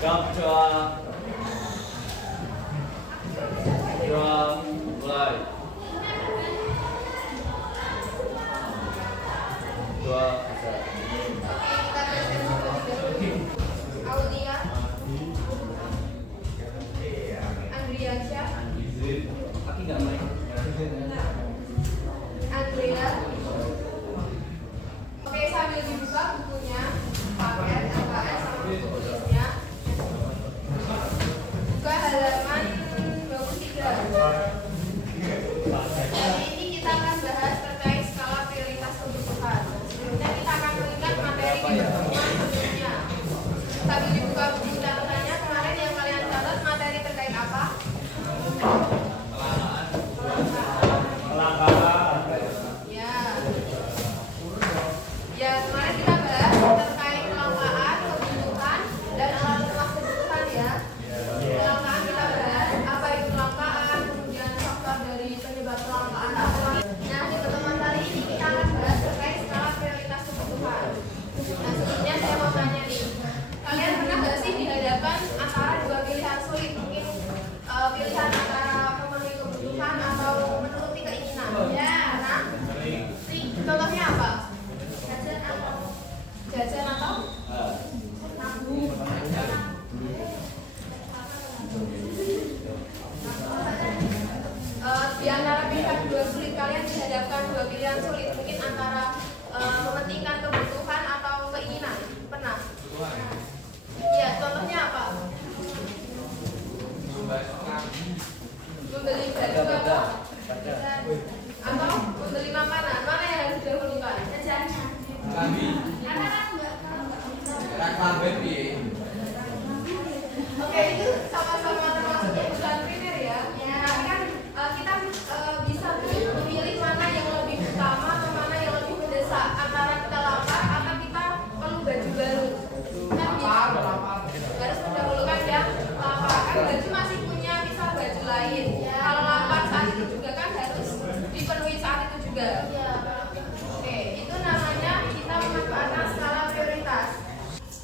Siap, coba. Coba mulai. Dua, bisa. Aulia, Andriansyah, Aki nggak main. Andrea. Oke, sambil dibuka bukunya, paket LKS sama buku-bukunya. Buka halaman 23. Kali ini kita akan bahas terkait skala prioritas kebutuhan. Sebelumnya kita akan mengingat materi di pertemuan sebelumnya. Sambil dibuka buku catatannya, kemarin yang kalian catat materi terkait apa? Ya. Ya, kemarin kita bahas terkait kelangkaan, kebutuhan, dan alat kelas kebutuhan ya. Kelangkaan kita bahas apa itu kelangkaan, kemudian faktor dari penyebab kelangkaan apa. Nah, di pertemuan kali ini kita akan bahas terkait skala prioritas kebutuhan. Nah, sebelumnya saya mau tanya nih, kalian pernah nggak sih dihadapkan antara dua pilihan sulit? Mungkin pilihan antara memenuhi kebutuhan atau menuruti keinginan. Ya, nah, contohnya apa? Jajan atau nabung. Di antara pilihan dua sulit, kalian dihadapkan dua pilihan sulit, mungkin antara mementingkan kebutuhan atau keinginan. Pernah? Iya, contohnya apa? Membeli baju atau membeli makanan, mana yang harus didahulukan? Oke, itu sama-sama termasuk kebutuhan primer ya. Tapi kan kita bisa memilih mana yang lebih utama atau mana yang lebih mendesak, antara kita lapar atau kita perlu baju baru. Kan harus mendahulukan yang lapar. Kan baju masih punya misal baju lain. Kalau lapar saat itu juga kan harus dipenuhi saat itu juga. Oke, itu namanya kita memanfaatkan skala prioritas.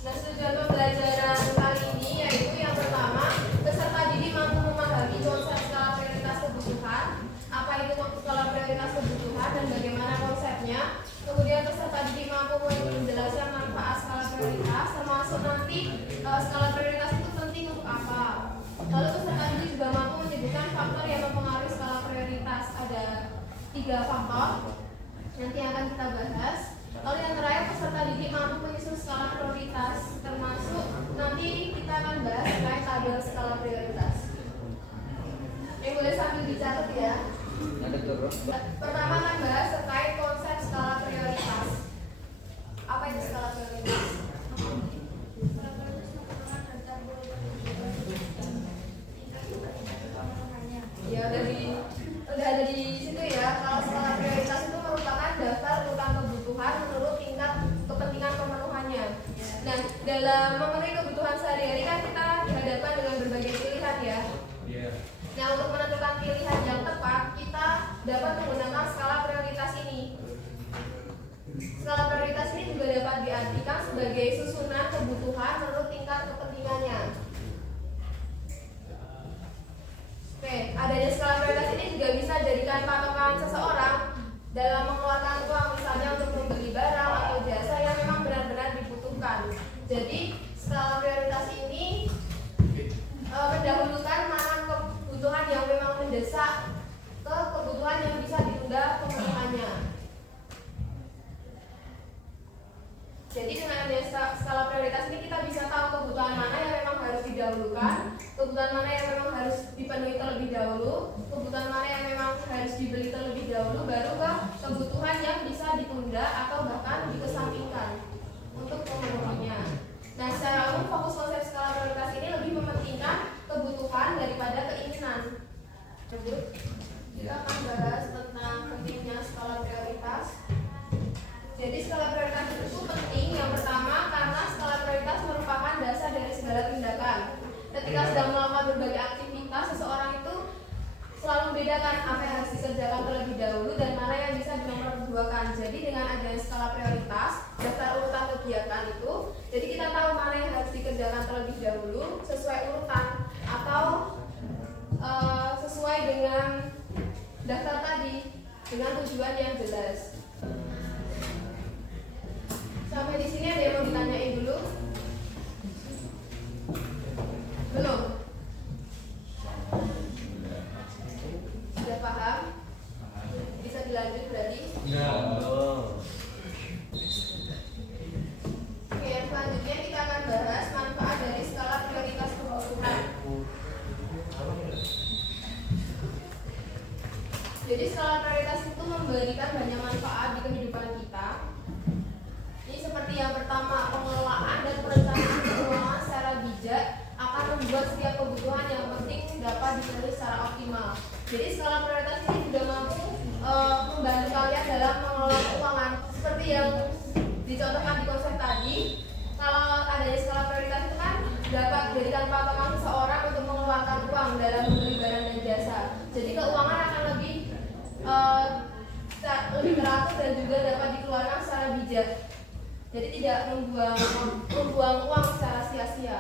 Nah, tujuan pembelajaran kali ini yaitu yang pertama, peserta didik mampu memahami konsep skala prioritas kebutuhan, apa itu skala prioritas kebutuhan dan bagaimana konsepnya. Kemudian peserta didik mampu menjelaskan manfaat skala prioritas, termasuk nanti skala prioritas itu penting untuk apa. Lalu peserta didik juga mampu menyebutkan faktor yang mempengaruhi skala prioritas. Ada 3 faktor nanti yang akan kita bahas. Lalu yang terakhir, peserta didik mampu menyusun skala prioritas, termasuk nanti kita akan bahas terkait tabel skala prioritas. Yang boleh sambil dicatat ya. Pertama akan bahas terkait konsep skala prioritas. Apa itu skala prioritas? Ya udah ada di situ ya. Kalau skala prioritas itu merupakan daftar urutan kebutuhan menurut tingkat kepentingan pemenuhannya. Nah, dalam memenuhi kebutuhan sehari-hari kan kita dihadapkan dengan berbagai pilihan ya. Nah, untuk menentukan pilihan yang tepat, kita dapat menggunakan skala prioritas ini. Skala prioritas ini juga dapat diartikan sebagai susunan kebutuhan menurut tingkat kepentingannya. Oke, adanya skala prioritas ini juga bisa jadikan patokan seseorang dalam mengeluarkan uang, misalnya untuk membeli barang atau jasa yang memang benar-benar dibutuhkan. Jadi, skala prioritas ini mendahulukan mana kebutuhan yang memang mendesak ke kebutuhan yang bisa ditunda pemenuhannya. Jadi dengan adanya skala prioritas ini kita bisa tahu kebutuhan mana yang memang harus didahulukan, kebutuhan mana yang memang harus dipenuhi terlebih dahulu, kebutuhan mana yang memang harus dibeli terlebih dahulu, baru ke kebutuhan yang bisa ditunda atau bahkan dikesampingkan untuk pemenuhannya. Nah, secara umum fokus konsep skala prioritas ini lebih mementingkan kebutuhan daripada keinginan. Kita akan bahas tentang pentingnya skala prioritas. Jadi skala prioritas itu penting yang pertama karena skala prioritas merupakan dasar dari segala tindakan. Ketika sedang melakukan berbagai aktivitas, seseorang itu selalu membedakan apa yang harus dikerjakan terlebih dahulu dan mana yang bisa dinomorduakan. Jadi dengan adanya skala prioritas, daftar urutan kegiatan itu, jadi kita tahu mana yang harus dikerjakan dikerjakan terlebih dahulu sesuai urutan atau sesuai dengan daftar tadi dengan tujuan yang jelas. Sampai di sini ada yang mau ditanyain dulu? Belum? Sudah paham? Bisa dilanjut berarti? Oke, selanjutnya kita akan bahas manfaat dari skala prioritas kebutuhan. Jadi skala prioritas itu memberikan banyak manfaat di kehidupan kita. Ini seperti yang pertama, pengelolaan dan perencanaan keuangan secara bijak akan membuat setiap kebutuhan yang penting dapat dipenuhi secara optimal. Jadi skala prioritas ini juga mampu membantu kalian dalam mengelola keuangan. Seperti yang dicontohkan di konsep tadi, kalau adanya skala prioritas itu kan dapat dijadikan patokan seseorang untuk mengeluarkan uang dalam membeli barang dan jasa. Jadi keuangan akan lebih teratur dan juga dapat dikeluarkan secara bijak. Jadi tidak membuang uang secara sia-sia.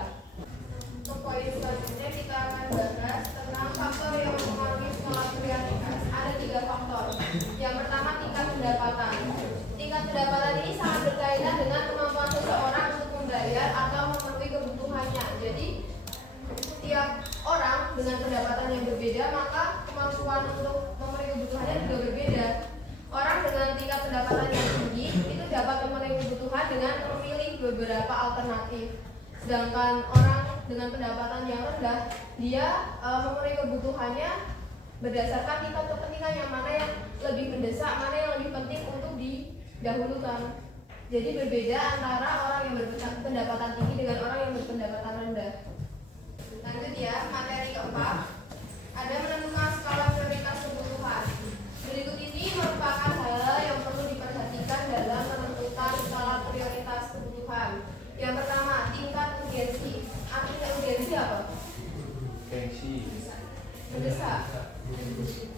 Untuk poin selanjutnya kita akan bahas tentang faktor yang mempengaruhi skala prioritas. Ada 3 faktor. Yang pertama, tingkat pendapatan. Tingkat pendapatan ini sangat berkaitan dengan kemampuan seseorang untuk membayar atau memenuhi kebutuhannya. Jadi setiap orang dengan pendapatan yang berbeda, maka kemampuan untuk memenuhi kebutuhannya juga berbeda. Orang dengan tingkat pendapatan yang tinggi itu dapat memenuhi kebutuhan dengan memilih beberapa alternatif. Sedangkan orang dengan pendapatan yang rendah, dia memenuhi kebutuhannya berdasarkan tingkat kepentingan yang mana yang lebih mendesak, mana yang lebih penting untuk didahulukan. Jadi berbeda antara orang yang berpendapatan tinggi dengan orang yang berpendapatan rendah. Lanjut ya, materi keempat. Ada menentukan skala prioritas kebutuhan. Berikut ini merupakan hal yang perlu diperhatikan dalam menentukan skala prioritas kebutuhan. Yang pertama, tingkat urgensi. Artinya urgensi apa? Mendesak.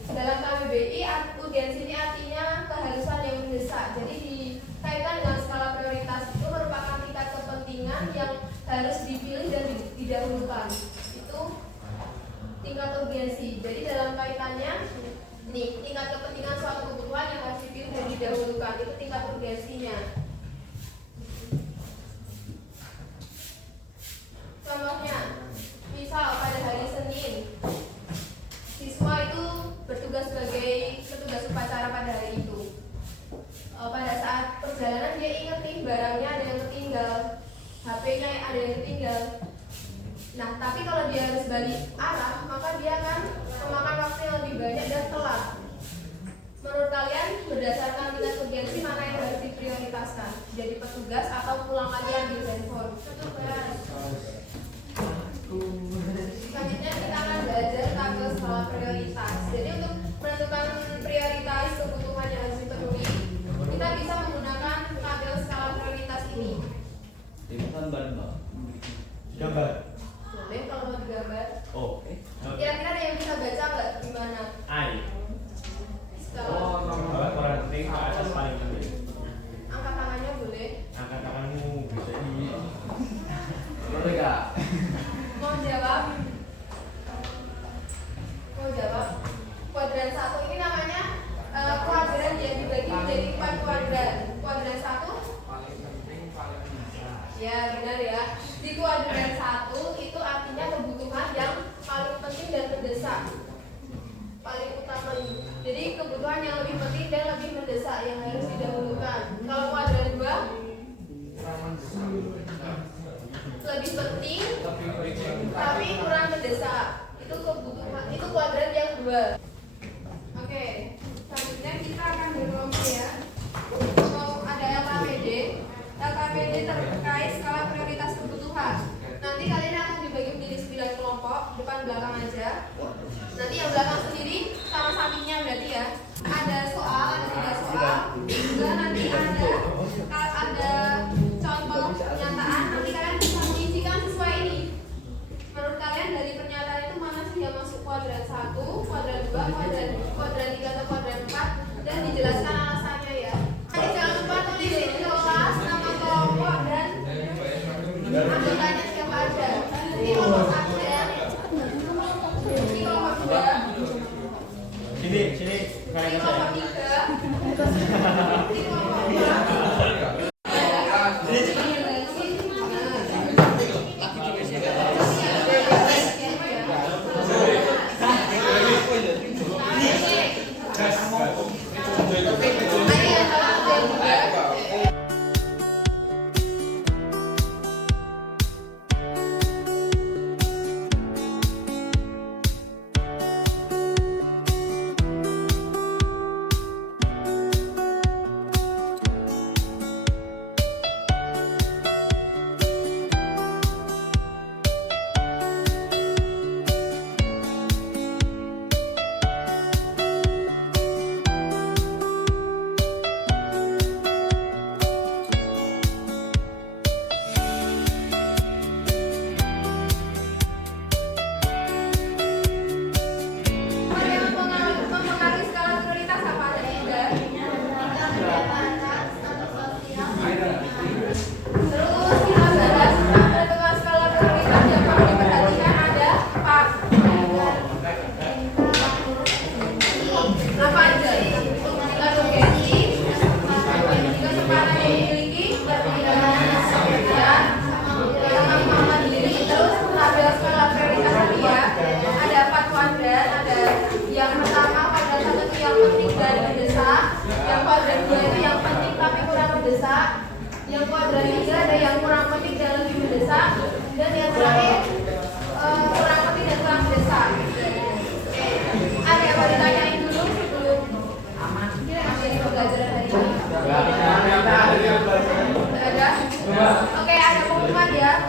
Dalam KBBI, urgensi ini artinya keharusan yang mendesak. Jadi dikaitkan dengan skala prioritas itu merupakan tingkat kepentingan yang harus dipilih dan didahulukan. Itu tingkat urgensi. Jadi dalam kaitannya, nih tingkat kepentingan suatu kebutuhan yang harus dipilih dan didahulukan itu tingkat urgensinya. Contohnya, misal pada hari Senin, siswa itu bertugas sebagai petugas upacara pada hari itu. Pada saat perjalanan dia ingat nih barangnya ada yang ketinggal, HP-nya ada yang ketinggal. Nah, tapi kalau dia harus balik arah, maka dia akan memakan waktu yang lebih banyak dan telat. Menurut kalian, berdasarkan tingkat urgensi mana yang harus diprioritaskan? Jadi petugas atau pulang lagi ambil handphone? Petugas. Selanjutnya kita akan belajar tabel skala prioritas. Jadi untuk menentukan prioritas kebutuhan yang harus dipenuhi, kita bisa menggunakan tabel skala prioritas ini. Gambar. Boleh kalau mau digambar. Oh, Kira-kira ada yang bisa baca nggak gimana? Skala. Orang penting ke atas paling penting. Angkat tangannya boleh. Angkat tanganmu bisa ini. boleh gak? Mau jawab? Kuadran 1 ini namanya kuadran yang dibagi menjadi 4 kuadran. Kuadran 1 ya benar ya. Di kuadran 1 itu artinya kebutuhan yang paling penting dan mendesak, paling utama. Jadi kebutuhan yang lebih penting dan lebih mendesak yang harus didahulukan. Kalau kuadran 2 lebih penting tapi kurang mendesak, itu kebutuhan, itu kuadran yang 2. Oke, selanjutnya kita akan berkelompok ya. Kalau ada LKPD terkait skala prioritas kebutuhan. Nanti kalian akan dibagi menjadi 9 kelompok, depan belakang aja. Nanti yang belakang sendiri sama sampingnya berarti ya. Ada soal, ada 3 soal. Juga nanti ada contoh pernyataan. Nanti kalian bisa mengisikan sesuai ini. Menurut kalian dari pernyataan itu mana sih yang masuk kuadran 1, kuadran 2, kuadran 3 atau kuadran 4, dan dijelaskan alasannya ya. Nanti jangan lupa tulis di kelas nama kelompok dan anggotanya siapa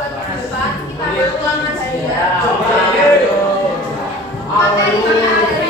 depan kita ulang aja ya. Awalnya Materinya dari